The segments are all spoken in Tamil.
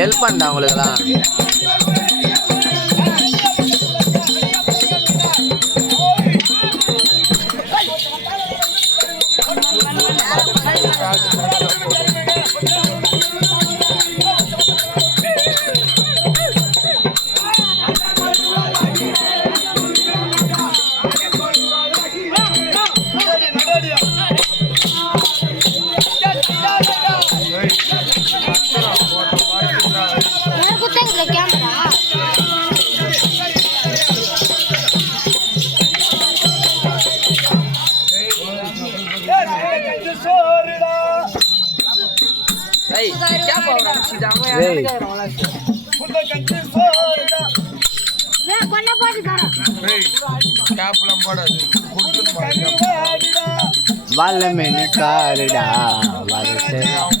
ஹெல்ப் பண்ணா உங்களுக்குலாம் வல்லமெனி காரடா வரசே அவன்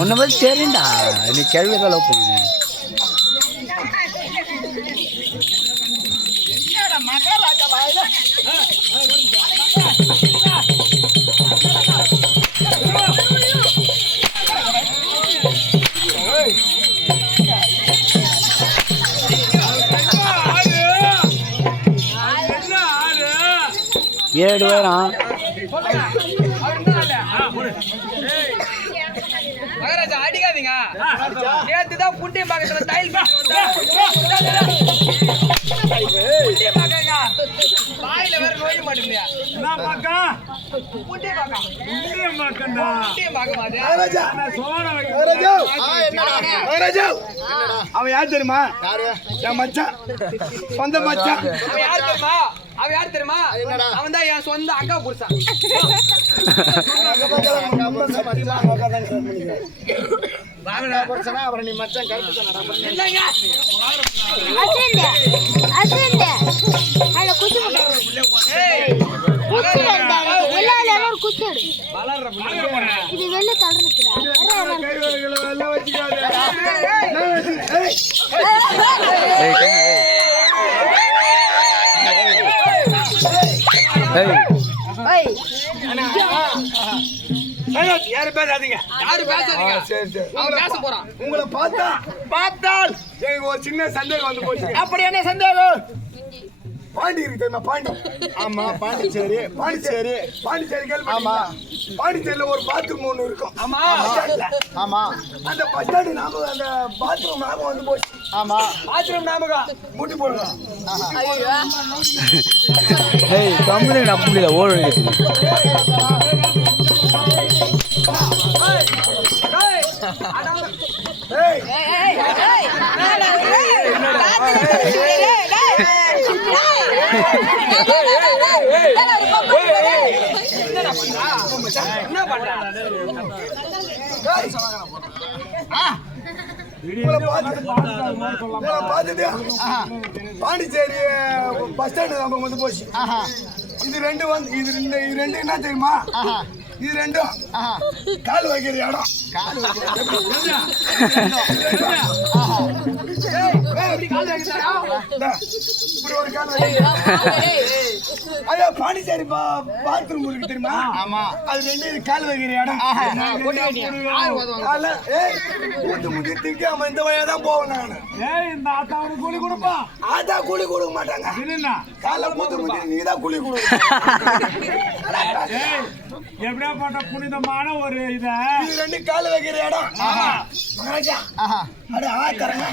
உன்னை பத்தி தெரியும்டா. நீ கேள்வி தான் லவ் பண்ணு ஏழு பேரும் மகாராஜா அடிக்காதீங்க. நேத்து தான் புண்டி பக்கத்துல டைல் புண்டி அவன் யார் தெரியுமா என் மச்சான் சொந்த மச்சான் அவன் யார் தெரியுமா அவன் யார் தெரியுமா அவன் தான் என் சொந்த அக்கா புருஷன் இல்லைங்க அசண்டே அசண்டே அல ஏய், குச்சி. இது பேசாதீங்க யாரும் பேசாதீங்க சரி சரி அவன் பேச போறான் உங்களை பார்த்தா பார்த்தால் எனக்கு ஒரு சின்ன சந்தேகம் வந்து போச்சு அப்படி என்ன சந்தேகம் பாண்டி இருக்கு தெரியுமா பாண்டி ஆமா பாண்டிச்சேரி பாண்டிச்சேரி பாண்டிச்சேரி கேள்வி ஆமா பாண்டிச்சேரியில ஒரு பாத்ரூம் ஒண்ணு இருக்கும் ஆமா ஆமா அந்த பஸ் ஸ்டாண்டு நாம அந்த பாத்ரூம் ஞாபகம் வந்து போச்சு ஆமா ஆச்சிரம் ஞாபகம் முட்டி போடலாம் ஏய் கம்பெனி நான் புரியல ஓடு ஏய், அதான் ஏய் என்ன பண்றா பாண்டிச்சேரி பஸ் ஸ்டாண்டு ஞாபகம் வந்து போச்சு. இது ரெண்டு வந்து இது ரெண்டு இது ரெண்டு என்ன தெரியுமா? இது ரெண்டும். கால் வைக்கிற இடம். கால் வைக்கிற ஐயா பாண்டிச்சேரி பாத்ரூம் இருக்கு தெரியுமா? ஆமா. அது ரெண்டு இது கால் வைக்கிற இடம் கூட்டு முடி திங்காம இந்த வழியா தான் போவேன் நான். ஏய் இந்த ஆத்தாவுக்கு கூலி கொடுப்பா. ஆதா கூலி கொடுக்க மாட்டாங்க. இல்லைன்னா காலை கூத்து முடி நீ தான் கூலி கொடு ஏய் எப்படியாப்பட்ட புனிதமான ஒரு இத? ரெண்டு கால் வைக்கிற இடம். ஆஹா. அட ஆக்கறங்க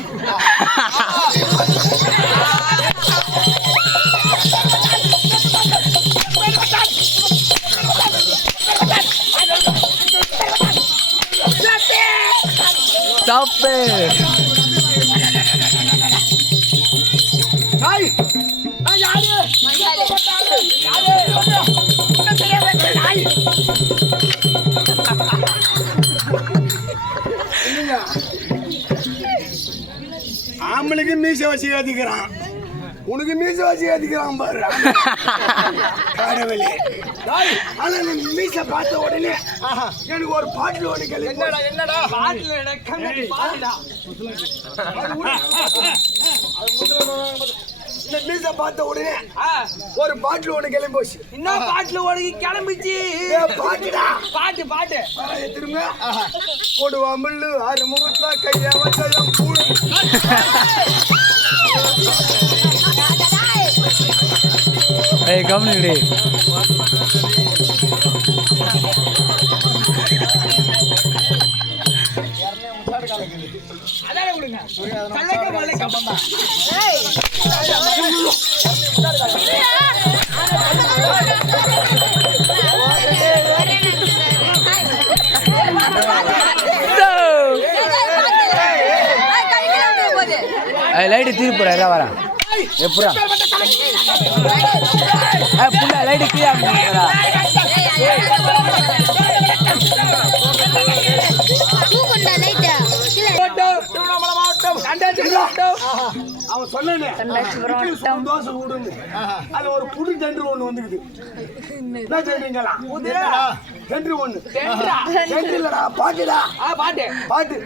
Stop it! ஆம்பளைக்கு மீசை வச்சு ஏத்திக்கிறான். உனக்கு மீசை வச்சு ஏத்திக்கிறான் பாரு. கடவுளே. ஆனா மீசை பார்த்த உடனே எனக்கு ஒரு பாட்டில் ஒண்ணு கேள்வி என்னடா என்னடா? பாட்டுல எனக்கு பாட்டுடா இந்த மீசை பார்த்த உடனே ஆ, ஒரு பாட்டில் ஒண்ணு கிளம்பி போச்சு என்ன பாட்டுல உனக்கு கிளம்பிச்சு. பாட்டுடா. பாட்டு பாட்டு. திரும்ப. கொடுவா முள்ளு ஆறு முகத்தா கையா வச்சயம் கூடு. ஏய் கம்முனுடி லைட்டு திருப்புறா எதா வரா எப்படா புள்ள லைட்டு கீழே சொன்னானே இட்லி தோசை அது ஒரு புது டெண்டர் ஒண்ணு வந்துக்குது. என்ன சொல்றீங்களா டெண்டர் ஒண்ணு. டெண்டர் இல்லடா பாட்டுடா. பாட்டு. பாட்டு.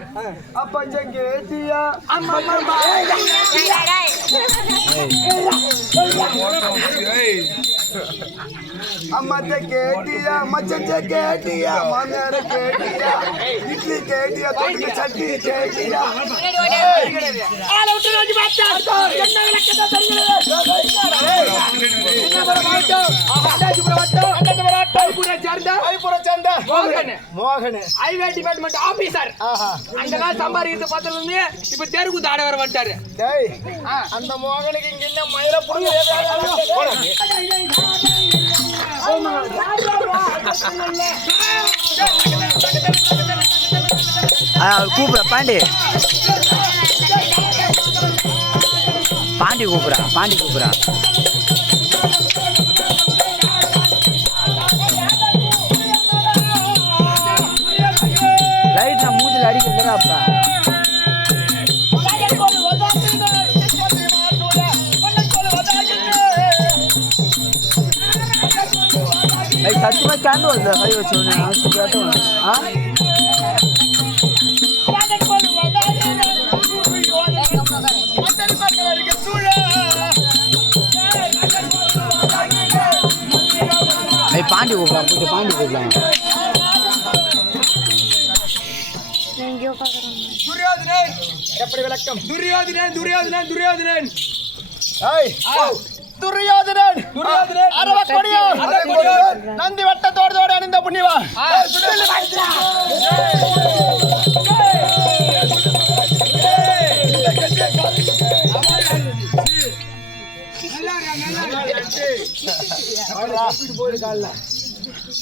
அப்ப கேட்டியா? அம்மா அம்மா அம்மாத்த கேட்டியா மச்சச்ச கேட்டியா மாமியார கேட்டியா இட்லி கேட்டியா தொட்டுக்க சட்னி கேட்டியா. அந்த மோகனுக்கு இங்க மயில புடுங்க அவர் கூப்பிட பாண்டி. பாண்டி கூப்பிடா பாண்டி கூப்பிடா லைட் நான் மூஞ்சில் அடிக்கிறதுடா அப்பா? கேண்டு வந்து கை வச்சு உடனே ஆ பாண்டி கூப்பிடலாம் கொஞ்சம் பாண்டி கூப்பிடலாம் துரியோதனன் எப்படி விளக்கம் துரியோதனன் துரியோதனன் துரியோதனன் ஏய் துரியோதனன். அரவக்கொடியோன். நந்தி வட்டத்தோடு. தோடு அணிந்த புண்ணியவா ஆ,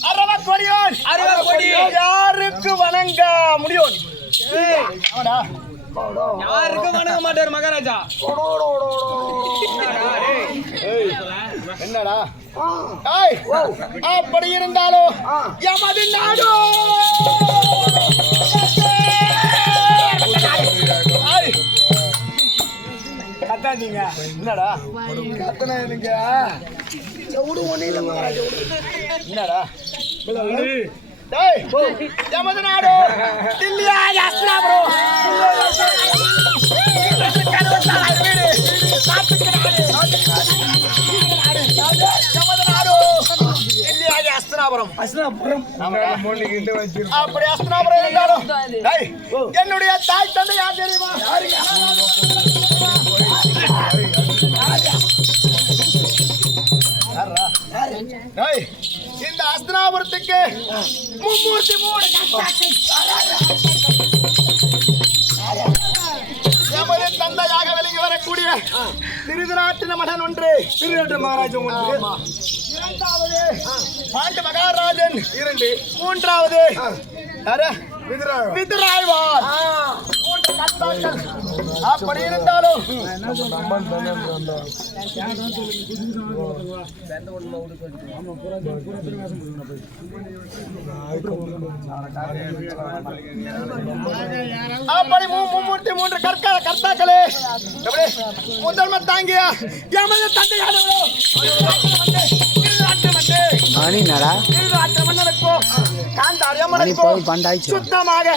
அரவக்கொடியோன் அரவக்கொடி. யாருக்கு வணங்க முடியும்? அவனா? யாருக்கும் வணங்க மாட்டார் மகாராஜா. என்னடா, அப்படி இருந்தாலும் எமது நாடு. ஏய், கத்தாதீங்க. என்னடா? கத்தனா இல்ல மகாராஜா என்னடா? டேய் எமது நாடு. தில்லியா யாஸ்னா ப்ரோ. அஸ்னாபுரம் அப்படி அஸ்தினாபுரம் இருந்தாலும். டேய், என்னுடைய தாய் தந்தை யார் தெரியுமா? இந்த அஸ்தினாபுரத்துக்கு மும்மூர்த்தி மூணு எமது தந்தையாக விலகி வரக்கூடிய திருவிராட்டின மகன் ஒன்று. திருநாட்டு மகாராஜா ஒன்று. இரண்டாவது பாண்டு மகாராஜன். இரண்டு. மூன்றாவது. கர்த்தாக்கள் அப்படி இருந்தாலும். அப்படி மும்மூர்த்தி மூன்று கற்க கர்த்தாக்களே. முதன்மை தாங்கிய எமது தந்தையானவரோ. மணி என்னடா மணி போய் பண்டாயிடுச்சு சுத்தமாக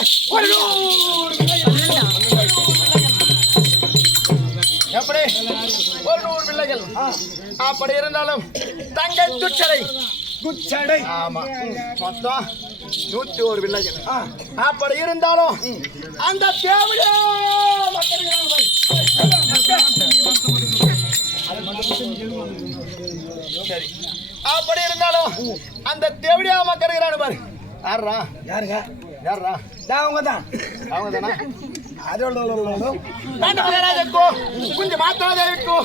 எப்படி? ஒரு நூறு பிள்ளைகள் அப்படி இருந்தாலும் தங்கை துச்சடை. குச்சடை ஆமா. மொத்தம் நூத்தி ஒரு பிள்ளைகள் அப்படி இருந்தாலும் அந்த தேவையோ சரி. அப்படி இருந்தாலும் அந்த தேவடியா மக்கள் பாரு. யாரா யாருங்க? யாரா நான் அவங்க தான் அவங்க தானா அதோட கொஞ்சம் மாத்திராஜாக்கோ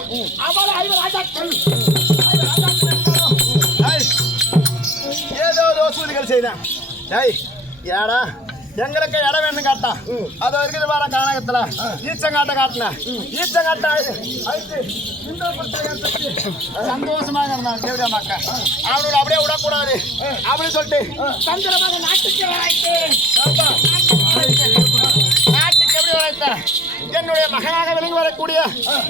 அவள ஐவர் ராஜாக்கள் ஏதோ தோசூதிகள் செய்தேன். டேய் ஏடா எங்களுக்கு இடம் வேணும் காட்டான் அது இருக்குது பாரு கானகத்துல ஈச்சங்காட்ட காட்டினேன் ஈச்சங்காட்ட சந்தோஷமாக இருந்தான் தேவடியா மாக்க அவனோட அப்படியே விடக்கூடாது. அப்படின்னு சொல்லிட்டு தந்திரமாக நாட்டுக்கு வளர்த்த என்னுடைய மகனாக விளங்கி வரக்கூடிய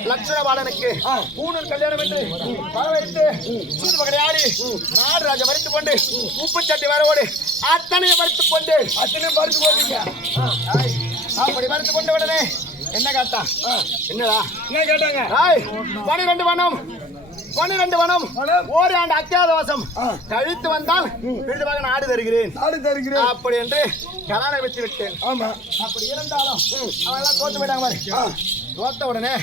லட்சண பாலனுக்கு பூணூல் கல்யாணம் என்று வரவைத்து சூது பகடையாடி நாடு ராஜா மறித்துக் கொண்டு உப்பு சட்டி வரவோடு அத்தனையை மறித்துக் கொண்டு அத்தனை பறித்து போவீங்க ஆய், அப்படி மறித்துக் கொண்டு உடனே என்ன காட்டா? என்னடா? என்ன கேட்டாங்க? பனிரெண்டு வனம் பனிரெண்டு வனம். ஓராண்டு அத்தியாவசம் கழித்து வந்தால் விருதுவாக நாடு தருகிறேன். நாடு தருகிறேன். அப்படி என்று கலானை வச்சு விட்டேன் ஆமா. அப்படி இருந்தாலும் அவன் எல்லாம் தோத்து போயிட்டாங்க பாரு. தோத்த உடனே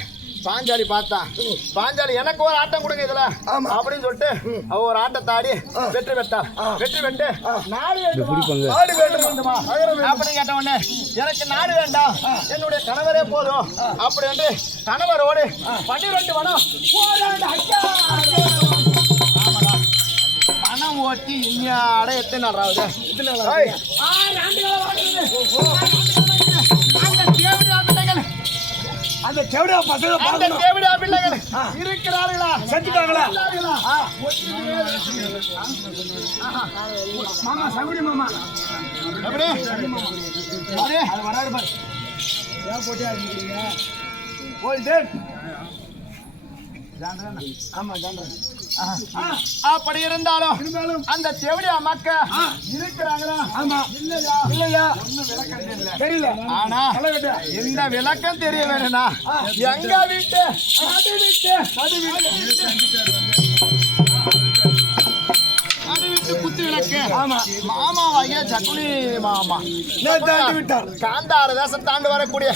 பாஞ்சாலி பார்த்தான் பாஞ்சாலி எனக்கு ஒரு ஆட்டம் கொடுங்க இதுல. அப்படின்னு சொல்லிட்டு அவ ஒரு ஆட்டத்தை ஆடி வெற்றி பெற்றா. வெற்றி பெற்று நாடு. நாடு வேண்டும்? அப்படின்னு கேட்ட உடனே எனக்கு நாடு வேண்டாம். என்னுடைய கணவரே போதும். அப்படி என்று கணவரோடு பன்னிரண்டு! ஆமாடா. பணம் ஓட்டி இனியாட எத்தனை நாள் ஆகுது ஆறு ஆண்டுகளா செவடியா பசங்க அந்த தேவடியா பிள்ளைகள். இருக்கிறார்களா? செத்துட்டாங்களா? மாமா சகுடி மாமா. எப்படி எப்படி? அது வராது பாரு. ஏன் போட்டியா இருக்கீங்க? போயிட்டேன் ஆமா ஜான்ரன். அப்படி இருந்தாலும் அந்த தேவடியா மக்க இருக்கிறாங்களா? ஆமா. இல்லையா? இல்லையா? தெரியல. ஆனா இந்த விளக்கம் தெரிய வேணும்னா எங்க வீட்டு? அது வீட்டு. அது வீட்டு. அது வீட்டு. குத்து விளக்கு. ஆமா. மாமாவாகிய சக்குனி மாமா? நேத்து ஆண்டு விட்டார். காந்தார தேசம் தாண்டு வரக்கூடிய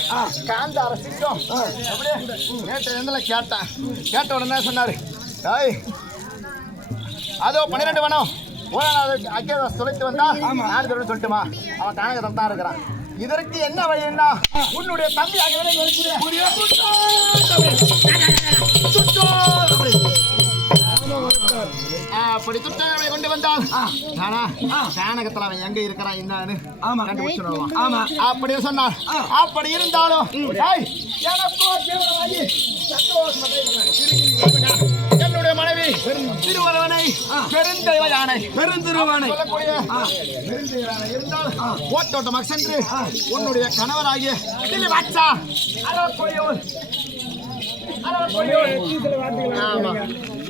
காந்தார சிங்கம். நேற்று எந்தில் கேட்டேன். கேட்ட உடனே சொன்னாரு ஏய் அதோ பன்னிரெண்டு வேணும் அக்கிய தொலைத்து வந்தா தடவை சொல்லட்டுமா அவன் கானகத்தில் தான் இருக்கிறான் இதற்கு என்ன வழின்னா உன்னுடைய தம்பி அப்படி துட்டங்களை கொண்டு வந்தால் நானா கானகத்தில் அவன் எங்க இருக்கிறான் என்னன்னு ஆமா. கண்டுபிடிச்சிடுவான் ஆமா அப்படி சொன்னான் அப்படி இருந்தாலும் எனக்கோ மனைவி திருவரவனை பெருந்தெய்வ யானை பெருந்திருவானை இருந்தால் ஓட்டோட்டமாக சென்று உன்னுடைய கணவராகிய வாட்சா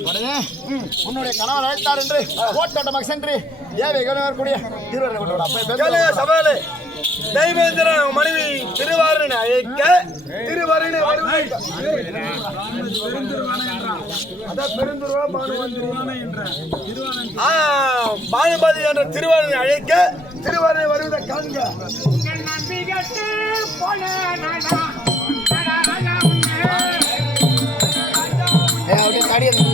உடனே உன்னுடைய கணவர் அழைத்தார் என்று ஓட்டோட்டமாக சென்று ஏவை கணவர் திருவரை கொண்டு அப்ப கேளுங்க சபையிலே தெய்வேந்திரன் மனைவி திருவாரூரை அழைக்க திருவாரூரை பானுபதி என்ற திருவாரூரை அழைக்க திருவாரூரை வருவதை காண்க அப்படியே தடி.